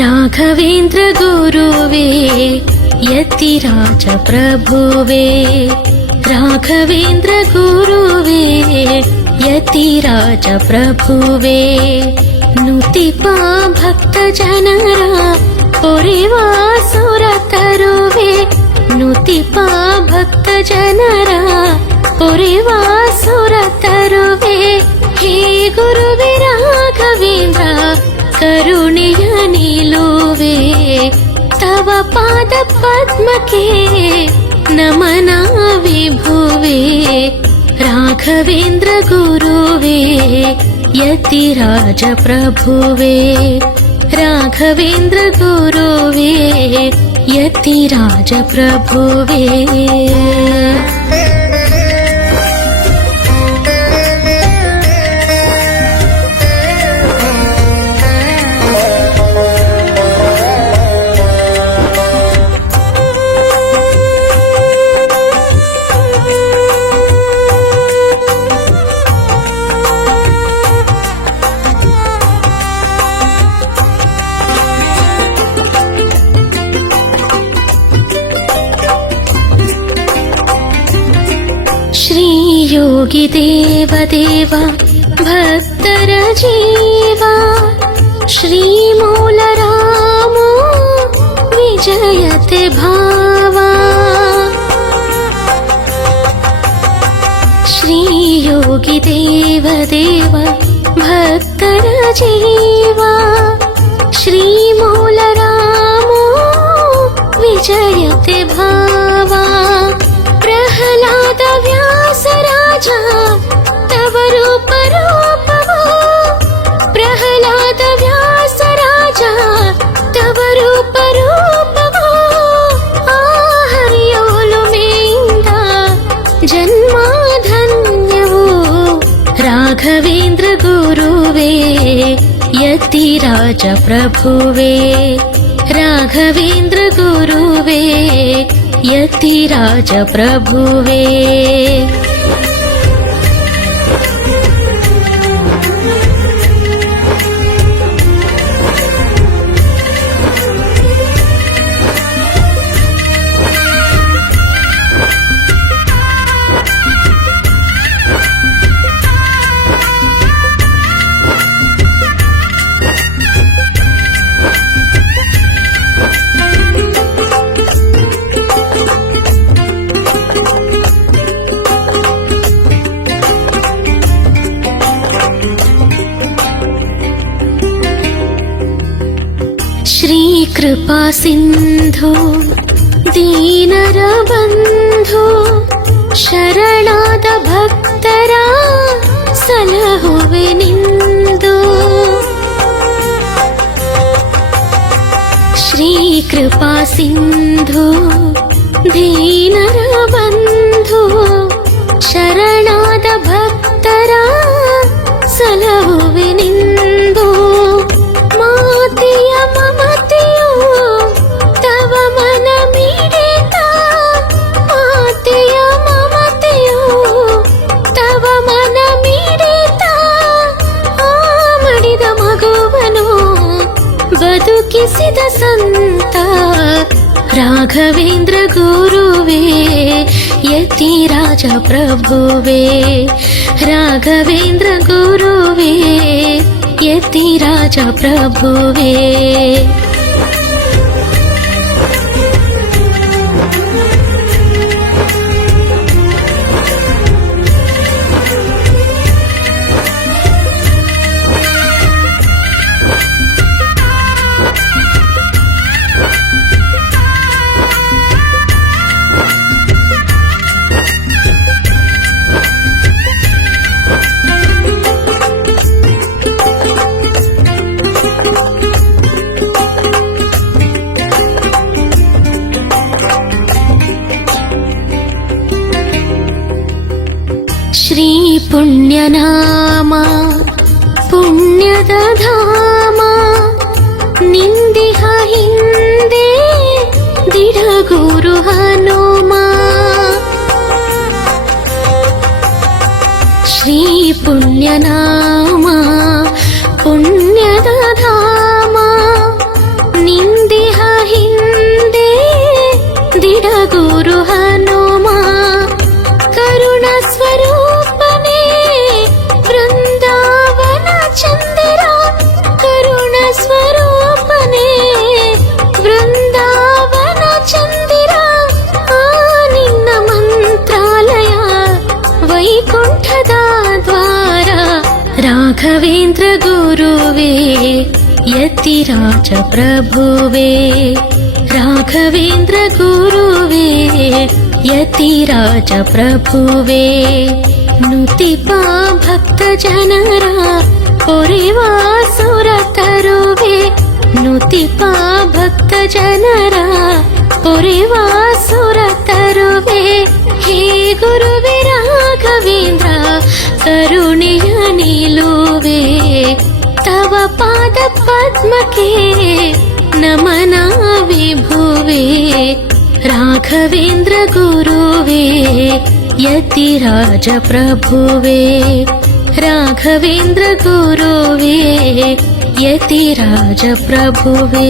ರಾಘವೇಂದ್ರ ಗುರುವೇ ಯತಿರಾಜ ಪ್ರಭುವೇ, ರಾಘವೇಂದ್ರ ಗುರುವೇ ಯತಿರಾಜ ಪ್ರಭುವೇ, ನುತಿಪ ಭಕ್ತ ಜನರ ಪೊರೆವಾ ಸುರ ತರುವೆ, ನುತಿಪ ಭಕ್ತ ಜನರ ಪೊರೆವಾ ಸುರ ತರುವೆ. ಹೇ ಗುರುವೇ ರಾಘವೇಂದ್ರ ಕರುಣೆಯ ನಿಲುವೆ, ತವ ಪಾದ ಪದ್ಮಕ್ಕೆ ನಮನ ವಿಭುವೆ. ರಾಘವೇಂದ್ರ ಗುರುವೇ ಯತಿರಾಜ ಪ್ರಭುವೇ, ರಾಘವೇಂದ್ರ ಗುರುವೇ ಯತಿರಾಜ ಪ್ರಭುವೇ. ಯೋಗಿ ದೇವ ದೇವ ಭಕ್ತರ ಜೀವ, ಶ್ರೀ ಮೂಲ ರಾಮೋ ವಿಜಯತೆ ಭಾವ. ಶ್ರೀ ಯೋಗಿ ದೇವ ದೇವ ಭಕ್ತರ ಜೀವ, ಶ್ರೀ ಮೂಲ ರಾಮೋ ವಿಜಯತೆ ಭಾವ. ಪ್ರಹ್ಲಾದ ವ್ಯಾಸ ರಾಜ ತವ ರೂಪ ರೂಪವೋ, ಪ್ರಹ್ಲಾದ ವ್ಯಾಸ ರಾಜ ತವ ರೂಪ ರೂಪವೋ. ಆ ಹರಿಯೋಲುಮೆಯಿಂದ ಜನ್ಮಧನ್ಯವೋ. ರಾಘವೇಂದ್ರ ಗುರುವೇ ಯತಿರಾಜ ಪ್ರಭುವೇ, ರಾಘವೇಂದ್ರ ಗುರುವೇ ಯತಿರಾಜ ಪ್ರಭುವೇ. ಕೃಪಾ ಸಿಂಧು ದೀನರ ಬಂಧು, ಶರಣಾದ ಭಕ್ತರ ಸಲಹುವೆ ನಿಂದು. ಶ್ರೀ ಕೃಪಾ ಸಿಂಧು ದೀನರ ಬಂಧು, ಶರಣಾದ ಭಕ್ತರ ಸಲಹುವೆ ನಿಂದು. ಮಾತೆಯ ಮಮತೆಯು ತವ ಮನ ಮಿಡಿತ, ಮಾತೆಯ ಮಮತೆಯು ತವ ಮನ ಮಿಡಿತ. ಆ ಮಡಿದ ಮಗುವನು ಬದುಕಿಸಿದ ಸಂತ, ರಾಘವೇಂದ್ರ ಗುರುವೇ ಯತಿರಾಜ ಪ್ರಭುವೇ, ರಾಘವೇಂದ್ರ ಗುರುವೇ ಯತಿರಾಜ ಪ್ರಭುವೇ. ಶ್ರೀ ಪುಣ್ಯನಾಮ ಪುಣ್ಯದ ಧಾಮ ನಿಂದಿಹ ಹಿಂದೆ ದಿಢಗುರು ಹನುಮ ಶ್ರೀ ಪುಣ್ಯನಾಮ ಪುಣ್ಯದ ಧಾಮ ನಿಂದಿಹ ಹಿಂದೆ ದಿಢಗುರು ಹನುಮ ಕರುಣ ಸ್ವರೂಪನೇ ವೃಂದಾವನ ಚಂದಿರ ಕರುಣ ಸ್ವರೂಪನೇ ವೃಂದಾವನ ಚಂದಿರ ಆ ನಿನ್ನ ಮಂತ್ರಾಲಯ ವೈಕುಂಠದ ದ್ವಾರ ರಾಘವೇಂದ್ರ ಗುರುವೇ ಯತಿರಾಜ ಪ್ರಭುವೇ ರಾಘವೇಂದ್ರ ಗುರುವೇ ಯತಿರಾಜ ಪ್ರಭುವೇ ನುತಿಪ ಭಕ್ತ ಜನರ ಪೊರೆವ ಸುರ ತರುವೆ ನುತಿಪ ಭಕ್ತ ಜನರ ಪೊರೆವ ಸುರ ತರುವೆ ಹೇ ಗುರುವೇ ರಾಘವೇಂದ್ರ ಕರುಣೆಯ ನಿಲುವೆ ತವ ಪಾದ ಪದ್ಮಕ್ಕೆ ನಮನ ವಿಭುವೆ ರಾಘವೇಂದ್ರ ಗುರುವೇ ಯತಿರಾಜ ಪ್ರಭುವೇ ರಾಘವೇಂದ್ರ ಗುರುವೇ ಯತಿರಾಜ ಪ್ರಭುವೇ